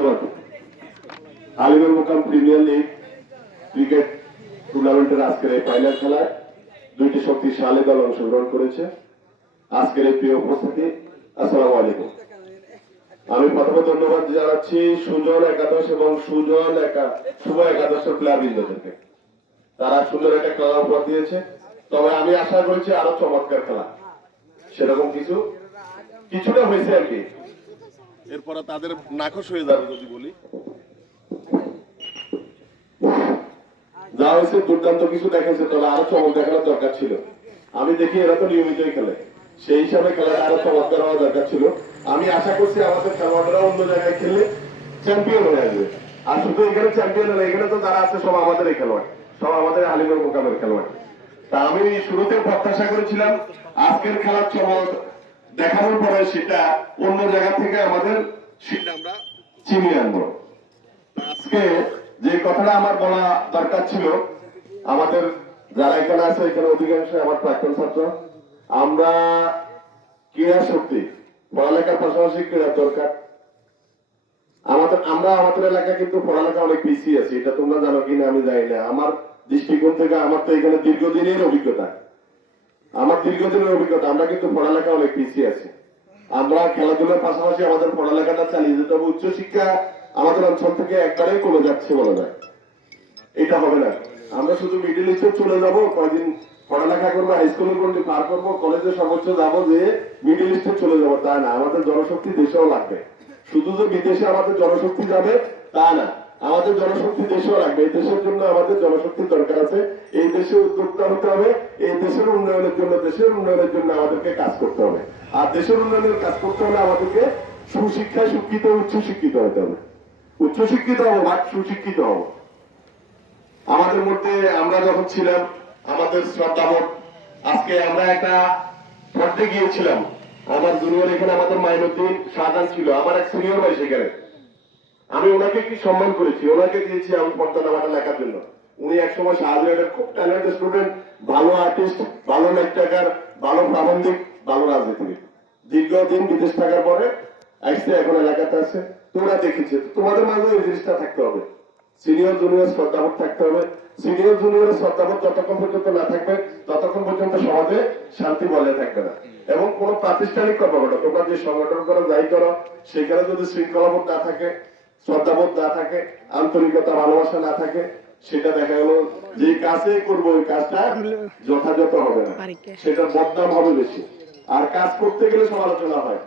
ধন্যবাদ। আলিমের মোকাম premier league cricket টুর্নামেন্টের আজকের এই ফাইনাল খেলায় দুইটি শক্তিশালী দল অংশগ্রহণ করেছে। আজকের এই প্রিয় উপস্থিতি, আসসালামু আলাইকুম। আমি প্রথমে ধন্যবাদ জানাচ্ছি সুজন একাদশ এবং সুজন একা, শুভ একাদশের প্লেয়ার বৃন্দদেরকে তারা সুন্দর একটা খেলা উপহার দিয়েছে। তবে আমি আশা করেছি আরও চমৎকার খেলা। সেরকম কিছু, কিছুটা হয়েছে আর কি। এরপরে তাদের নাকশ হয়ে যাবে যদি বলি। যা হয়েছে, দুর্দান্ত কিছু দেখেছে তবে আরও চমক দেখানোর দরকার ছিল। আমি দেখি এরা তো নিয়মিতই খেলে। সেই হিসাবে খেলাটা আরও চমৎকার হওয়া দরকার ছিল। আমি আশা করছি আমাদের খেলোয়াড়রা অন্য জায়গায় খেললে চ্যাম্পিয়ন হয়ে আসবে। আর শুধু এখানে চ্যাম্পিয়ন হলে এখানে তো যারা আছে, সব আমাদের এই খেলোয়াড়। সব আমাদের আলিমের মোকামের খেলোয়াড়। তা আমি শুরুতে প্রত্যাশা করেছিলাম, আজকের খেলার চমক দেখানোর পরে সেটা অন্য জায়গা থেকে আমাদের সেটা আমরা চিনিয়ে আনব। আজকে যে কথাটা আমার বলা দরকার ছিল আমাদের যারা এখানে আছে এখানে অধিকাংশ আমার প্রাক্তন ছাত্র আমরা ক্রীড়া শক্তি পড়ালেখার পাশাপাশি ক্রীড়ার দরকার। আমাদের আমরা আমাদের এলাকায় কিন্তু পড়ালেখা অনেক পিছিয়ে আছি এটা তোমরা জানো কিনা আমি জানি না। আমার দৃষ্টিকোণ থেকে আমার তো এখানে দীর্ঘদিনের অভিজ্ঞতা। দীর্ঘদিনের অভিজ্ঞতা, আমরা কিন্তু পড়ালেখা অনেক পিছিয়ে আছি। আমরা খেলাধুলার পাশাপাশি আমাদের পড়ালেখাটা চালিয়ে যেতে হবে। উচ্চশিক্ষা আমাদের অঞ্চল থেকে একবারেই কমে যাচ্ছে বলা যায়। এটা হবে না। আমরা শুধু মিডিল ইস্টে চলে যাব কয়েকদিন পড়ালেখা করব হাই স্কুলে করলে পার করব কলেজে সর্বোচ্চ যাব যে মিডিল ইস্টে চলে যাব, তা না। আমাদের জনশক্তি দেশেও লাগবে। শুধু যে বিদেশে আমাদের জনশক্তি যাবে, তা না। আমাদের জনশক্তি দেশেও লাগবে। এই দেশের জন্য আমাদের জনশক্তির দরকার আছে। এই দেশে উদ্যোক্তা হতে হবে। এই দেশের উন্নয়নের জন্য, দেশের উন্নয়নের জন্য আমাদেরকে কাজ করতে হবে। আর দেশের উন্নয়নের কাজ করতে হলে আমাদেরকে সুশিক্ষায় শিক্ষিত উচ্চ শিক্ষিত হতে হবে। উচ্চ শিক্ষিত হব বা সুশিক্ষিত হব। আমাদের মধ্যে আমরা যখন ছিলাম, আমাদের শ্রদ্ধাবোধ, আজকে আমরা একটা পড়তে গিয়েছিলাম। আমার জুনিয়র এখানে আমাদের মাইনুদ্দিন শাহজাহান ছিল। আমার এক সিনিয়র ভাই সেখানে আমি ওনাকে কি সম্মান করেছি? ওনাকে দিয়েছি আমি পর্দা নামাটা লেখার জন্য। উনি একসময় শাহজাহানের খুব ট্যালেন্টেড স্টুডেন্ট ভালো আর্টিস্ট ভালো নাট্যকার ভালো প্রাবন্ধিক, ভালো রাজনীতিবিদ। দীর্ঘদিন বিদেশ থাকার পরে আসছে, এখন এলাকাতে আছে। তোমরা দেখেছে। তোমাদের মাঝে এই জিনিসটা থাকতে হবে। সিনিয়র জুনিয়র শ্রদ্ধাবোধ থাকতে হবে। সিনিয়র জুনিয়র শ্রদ্ধাবোধ যতক্ষণ পর্যন্ত না থাকবে, ততক্ষণ পর্যন্ত সমাজে শান্তি বজায় থাকবে না। এবং কোন প্রাতিষ্ঠানিক কর্মকর্তা তোমরা যে সংগঠন করো, যাই করো, সেখানে যদি শৃঙ্খলাবোধ না থাকে শ্রদ্ধাবোধ না থাকে আন্তরিকতা ভালোবাসা না থাকে সেটা দেখা গেল যে কাজে করব ওই কাজটা যথাযথ হবে না। সেটার বদনাম হবে বেশি। আর কাজ করতে গেলে সমালোচনা হয়।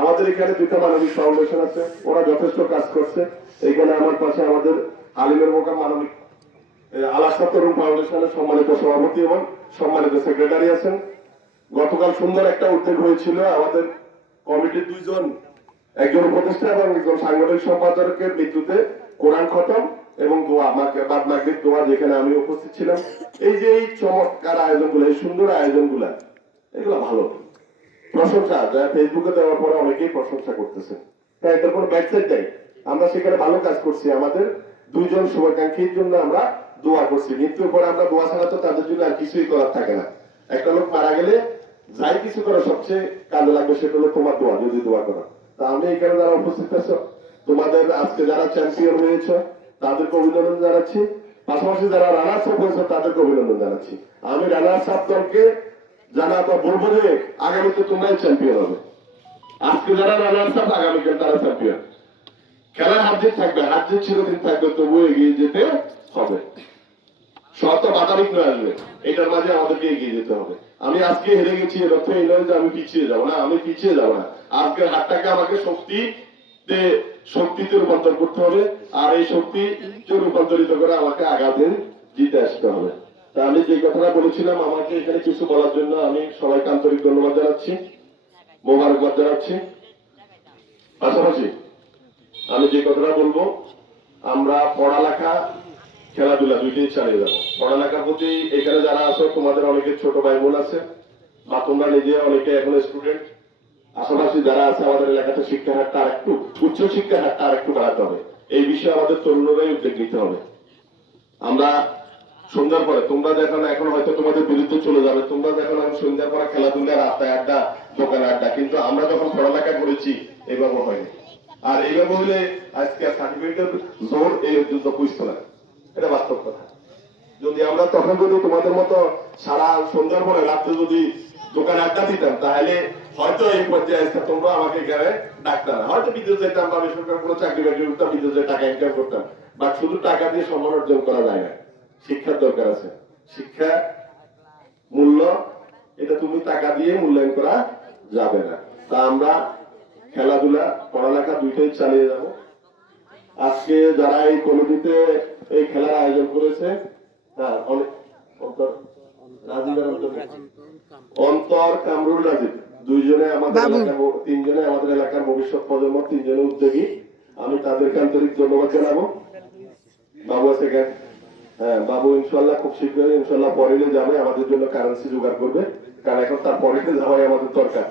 আমাদের এখানে দুটো মানবিক ফাউন্ডেশন আছে ওরা যথেষ্ট কাজ করছে। এইখানে আমার পাশে আমাদের আলিমের মোকাম মানবিক আলাসা তরুণ ফাউন্ডেশনের সম্মানিত সভাপতি এবং সম্মানিত সেক্রেটারি আছেন। গতকাল সুন্দর একটা উদ্যোগ হয়েছিল আমাদের কমিটির দুইজন একজন উপদেষ্টা এবং একজন সাংগঠনিক সম্পাদকের মৃত্যুতে কোরআন খতম এবং দোয়া বাদ মাগরিব দোয়া যেখানে আমি উপস্থিত ছিলাম। এই যে এই চমৎকার আয়োজনগুলো, এই সুন্দর আয়োজনগুলা, এগুলো ভালো। প্রশংসা যা ফেসবুকে দেওয়ার পরে অনেকেই প্রশংসা করতেছে। তাই এটার কোনো ব্যাকসাইড দেয়। আমরা সেখানে ভালো কাজ করছি। আমাদের দুইজন শুভাকাঙ্ক্ষীর জন্য আমরা দোয়া করছি। মৃত্যুর পরে আমরা দোয়া ছাড়া তো তাদের জন্য আর কিছুই করার থাকে না। একটা লোক মারা গেলে যাই কিছু করো, সবচেয়ে কাজে লাগবে সেটা হলো তোমার দোয়া, যদি দোয়া করো। আমি এখানে যারা উপস্থিত আছো, তোমাদের আজকে যারা চ্যাম্পিয়ন হয়েছ, তাদেরকে অভিনন্দন জানাচ্ছি। পাশাপাশি যারা রানার্স আপ হয়েছে, তাদেরকে অভিনন্দন জানাচ্ছি। আমি রানার্স আপ দলকে জানা তো বলব যে আগামীতে তোমরাই চ্যাম্পিয়ন হবে। আজকে যারা রানার্স আপ আগামীকাল তারা চ্যাম্পিয়ন খেলার হাত থাকবে হাত জিত চিরদিন থাকবে, তবুও এগিয়ে যেতে হবে। সব তো বাতাবিক আসবে। এটার মাঝে আমাদেরকে এগিয়ে যেতে হবে। আমি আজকে হেরে গেছি এর অর্থ যে আমি পিছিয়ে যাব না, আমি পিছিয়ে যাব না। আজকের হাতটাকে আমাকে শক্তি শক্তিতে রূপান্তর করতে হবে আর এই শক্তিতে রূপান্তরিত করে আমাকে আগামী জিতে আসতে হবে। তা আমি যে কথাটা বলেছিলাম, আমাকে এখানে কিছু বলার জন্য আমি সবাইকে আন্তরিক ধন্যবাদ জানাচ্ছি, মোবারকবাদ জানাচ্ছি। পাশাপাশি আমি যে কথাটা বলব, আমরা পড়ালেখা খেলাধুলা দুইটাই চালিয়ে যাব। পড়ালেখার প্রতি এখানে যারা আছো, তোমাদের অনেকে ছোট ভাই বোন আছে, বা তোমরা নিজে অনেকে এখন স্টুডেন্ট আশেপাশে যারা আছে, আমাদের এলাকাতে শিক্ষার হারটা আর একটু উচ্চ শিক্ষার হারটা আর একটু বাড়াতে হবে। এই বিষয়ে আমাদের তরুণরাই উদ্যোগ নিতে হবে। আমরা সন্ধ্যার পরে, তোমরা দেখো এখন হয়তো তোমাদের বিরুদ্ধে চলে যাবে, তোমরা দেখো না সন্ধ্যার পরে খেলাধুলা রাস্তায় আড্ডা, দোকানে আড্ডা, কিন্তু আমরা যখন পড়ালেখা করেছি এভাবে হয়নি। আর এইভাবে হলে আজকে সার্টিফিকেটের জোর এই পর্যন্ত বুঝতো না এটা বাস্তব কথা। যদি আমরা তখন যদি তোমাদের মতো সারা পরে রাত্রে যদি দোকানে আড্ডা দিতাম, তাহলে হয়তো এই পর্যায়ে আসতে তোমরা আমাকে এখানে ডাক্তার হয়তো বিদেশ যেতাম বা বেসরকার কোনো চাকরি বাকরি করতাম, বিদেশে টাকা ইনকাম করতাম। বাট শুধু টাকা দিয়ে সম্মান অর্জন করা যায় না। শিক্ষার দরকার আছে। শিক্ষা মূল্য, এটা তুমি টাকা দিয়ে মূল্যায়ন করা যাবে না। তা আমরা খেলাধুলা, পড়ালেখা দুইটাই চালিয়ে যাব। আজকে যারা এই কমিটিতে এই খেলার আয়োজন করেছে হ্যাঁ অনেক অন্তর কামরুল রাজীব। দুইজনে আমাদের বাবু। এলাকার তিনজনে আমাদের এলাকার ভবিষ্যৎ প্রজন্ম তিনজনে উদ্যোগী। আমি তাদেরকে আন্তরিক ধন্যবাদ জানাব। বাবু আছে হ্যাঁ বাবু ইনশাল্লাহ খুব শীঘ্রই ইনশাল্লাহ পরেলে যাবে আমাদের জন্য কারেন্সি জোগাড় করবে। কারণ এখন তার পরেলে যাওয়াই আমাদের দরকার।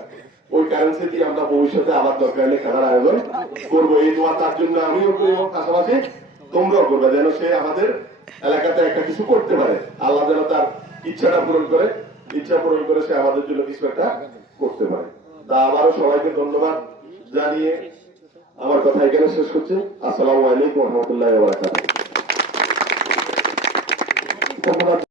ওই কারেন্সি দিয়ে আমরা ভবিষ্যতে আবার দরকার হলে খেলার আয়োজন করব। এই দোয়া তার জন্য আমিও করি এবং পাশাপাশি তোমরাও করবে যেন সে আমাদের এলাকাতে একটা কিছু করতে পারে। আল্লাহ যেন তার ইচ্ছাটা পূরণ করে, ইচ্ছা পূরণ করে সে আমাদের জন্য কিছু একটা করতে পারে। তা আবারও সবাইকে ধন্যবাদ জানিয়ে আমার কথা এখানে শেষ করছি। আসসালামু আলাইকুম রহমতুল্লাহ